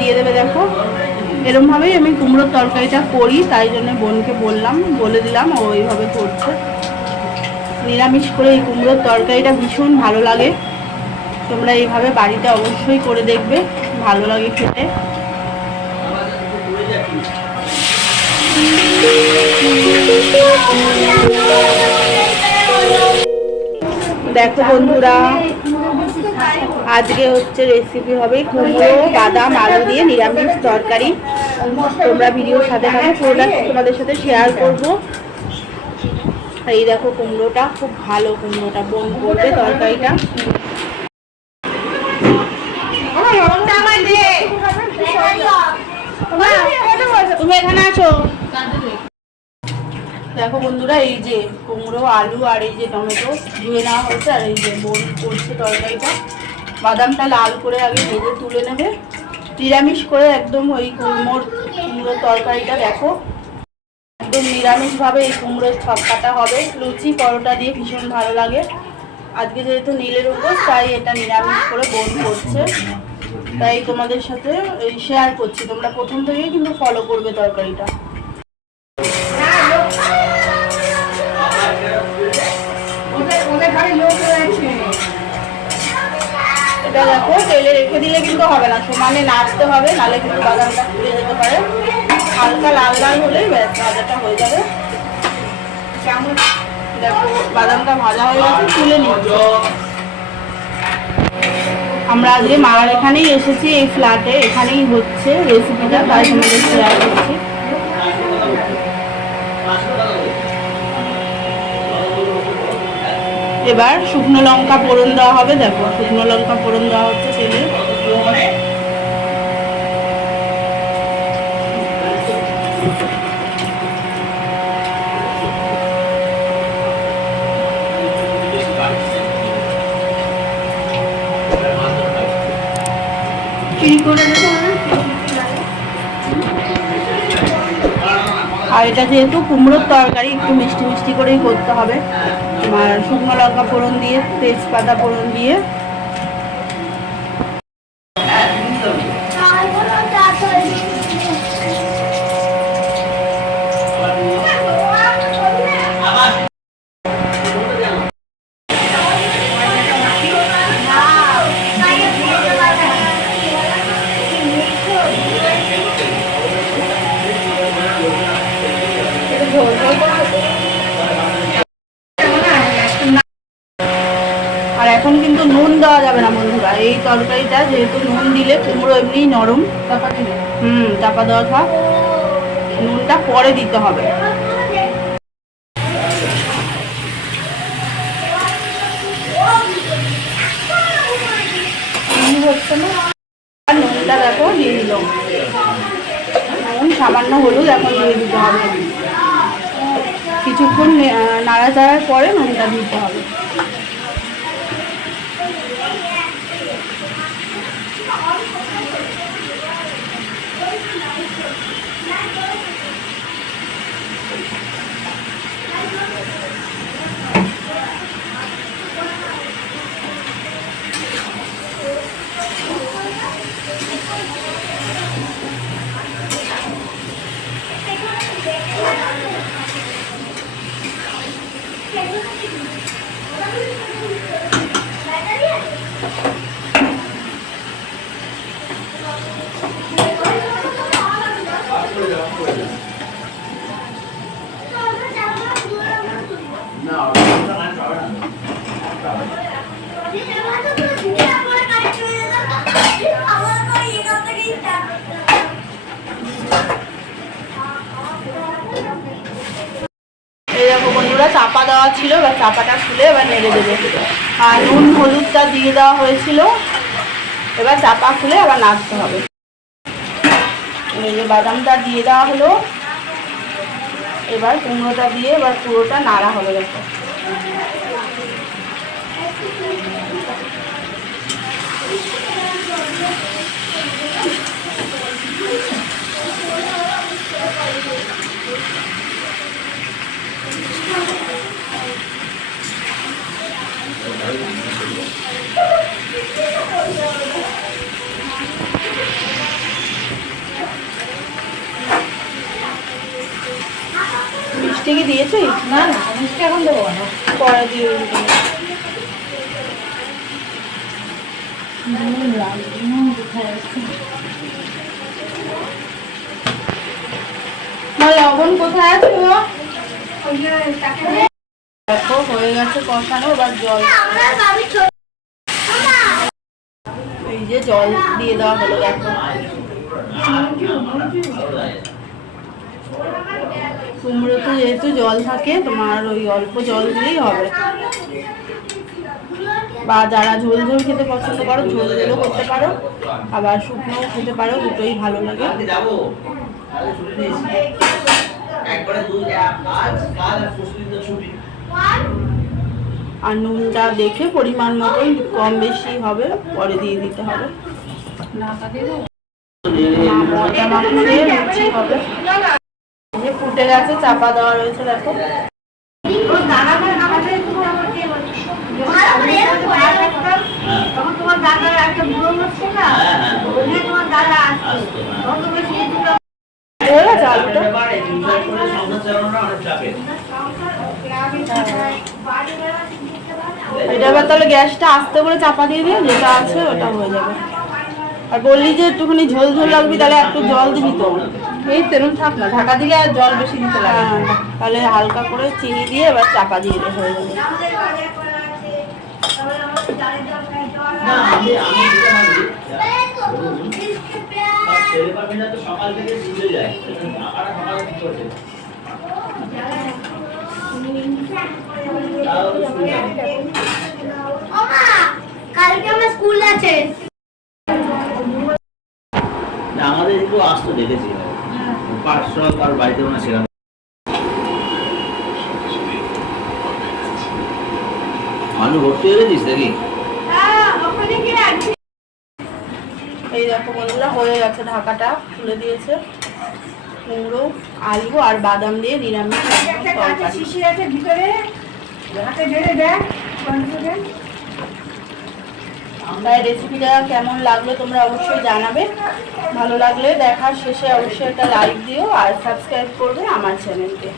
দিয়ে দেবে, দেখো। এরমভাবেই আমি কুমড়োর তরকারিটা করি, তাই জন্য বোনকে বললাম, বলে দিলাম, ও ওইভাবে করছে। নিরামিষ করে এই কুমড়োর তরকারিটা ভীষণ ভালো লাগে। তোমরা এইভাবে বাড়িতে অবশ্যই করে দেখবে, ভালো লাগে খেতে। দেখো বন্ধুরা আজকে হচ্ছে রেসিপি হবে কুমড়ো বাদাম আলু দিয়ে নিরামিষ তরকারি। তোমরা ভিডিওর সাথে সাথে পুরোটা তোমাদের সাথে শেয়ার করব। এই দেখো কুমড়োটা খুব ভালো কুমড়োটা বোন করবে তরকারিটা। তুমি এখানে আছো? দেখো বন্ধুরা, এই যে কুমড়ো, আলু আর এই যে টমেটো ধুয়ে নেওয়া হয়েছে, আর এই যে বোন করছে তরকারিটা। বাদামটা লাল করে আগে ভেজে তুলে নেবে। নিরামিষ করে একদম ওই কুমড়োর কুমড়োর তরকারিটা দেখো। একদম নিরামিষভাবে এই কুমড়োর ছক্কাটা হবে। লুচি, পরোটা দিয়ে ভীষণ ভালো লাগে। আজকে যেহেতু নীলের উপর তাই এটা নিরামিষ করে বোন করছে। তাই তোমাদের সাথে শেয়ার করছি। তোমরা প্রথম থেকেই কিন্তু ফলো করবে তরকারিটা। এটা দেখো, তেলে রেখে দিলে কিন্তু হবে না, সমানে নাড়তে হবে নাহলে কিন্তু বাদামটা পুড়ে যেতে পারে। হালকা লাল লাল হলেই ব্যাস, ভাজাটা হয়ে যাবে। কেমন? দেখো, বাদামটা ভাজা হয়ে গেছে, তুলে নিচ্ছি আমরা আজকে মারার এখানেই এসেছি, এই ফ্ল্যাটে এখানেই হচ্ছে রেসিপিটা তাই তোমাদের শেয়ার করছি। এবার শুকনো লঙ্কা ফোড়ন দেওয়া হবে। দেখো শুকনো লঙ্কা ফোড়ন দেওয়া হচ্ছে তেলে। আর এটা যেহেতু কুমড়োর তরকারি, একটু মিষ্টি মিষ্টি করেই করতে হবে। শুকনো লঙ্কা ফোড়ন দিয়ে, তেজপাতা ফোড়ন দিয়ে এখন কিন্তু নুন দেওয়া যাবে না বন্ধুরা। এই তরকারিটা যেহেতু নুন দিলে কুমড়ো এমনিই নরম। হুম, চাপা দেওয়া থাক। নুনটা পরে দিতে হবে। হচ্ছে না। নুনটা সামান্য হলুদ এখন দিতে হবে। কিছুক্ষণ নাড়াচাড়ার পরে নুনটা দিতে হবে। দেওয়া ছিল, এবার চাপাটা খুলে এবার নেড়ে দেবে। আর নুন, হলুদটা দিয়ে দেওয়া হয়েছিল। এবার চাপা খুলে আবার নাড়তে হবে। এই বাদামটা দিয়ে দেওয়া হলো। এবার কুমড়োটা দিয়ে এবার পুরোটা নাড়া হবে দেখো। মিষ্টি কি দিয়েছিস না না মিষ্টি এখন দেবো না। পরে দিয়ে দিবি। নুন লাগে নুন কোথায় আছে মা লবণ কোথায় আছে দেখো হয়ে গেছে কষানো এবার জল এই যে জল দিয়ে দেওয়া হলো দেখো। কুমড়োতে যেহেতু জল থাকে তোমার ওই অল্প জল দিলেই হবে বা যারা ঝোল ঝোল খেতে পছন্দ করো ঝোল ঝোলও করতে পারো আবার শুকনোও খেতে পারো দুটোই ভালো লাগে আর নুনটা দেখে পরিমাণ মতন কম বেশি হবে পরে দিয়ে দিতে হবে মাখিয়ে লুচি হবে যে ফুটে গেছে চাপা দেওয়া রয়েছে দেখো। হ্যাঁ, এটা এবার তাহলে গ্যাসটা আস্তে করে চাপা দিয়ে দিয়ে যেটা আছে ওটা হয়ে যাবে। আর বললি যে একটুখানি ঝোল ঝোল লাগবি তাহলে একটু জল দিবি তো। এই তেরুন থাক না ঢাকা দিলে আর জল বেশি দিতে লাগে না। হ্যাঁ, তাহলে হালকা করে চিনি দিয়ে এবার চাপা দিয়ে দিলে হয়ে যাবে না আমি আমি যেটা ভাবি ধরুন, সব ছেলে পাখিরা তো সকাল থেকে স্কুলে যায় আপনারা সকালে কি করছেন তাও তো স্কুল যাবে। কালকে আমার স্কুল আছে না, আমাদের এদিকেও আসতো দেখেছি পাঁচশো কারোর বাড়িতে ওনা সেরকম আলু ভর্তি হয়ে গেছিস দেখি এই দেখো বন্ধুরা হয়ে গেছে ঢাকাটা খুলে দিয়েছে। কুমড়ো আলু আর বাদাম দিয়ে নিরামিষ তরকারি। আছে ভিতরে। হাতে দেখ তাই রেসিপিটা কেমন লাগল তোমরা অবশ্যই জানাবে। ভালো লাগলে দেখার শেষে অবশ্যই একটা লাইক দিও আর সাবস্ক্রাইব করবে আমার চ্যানেলকে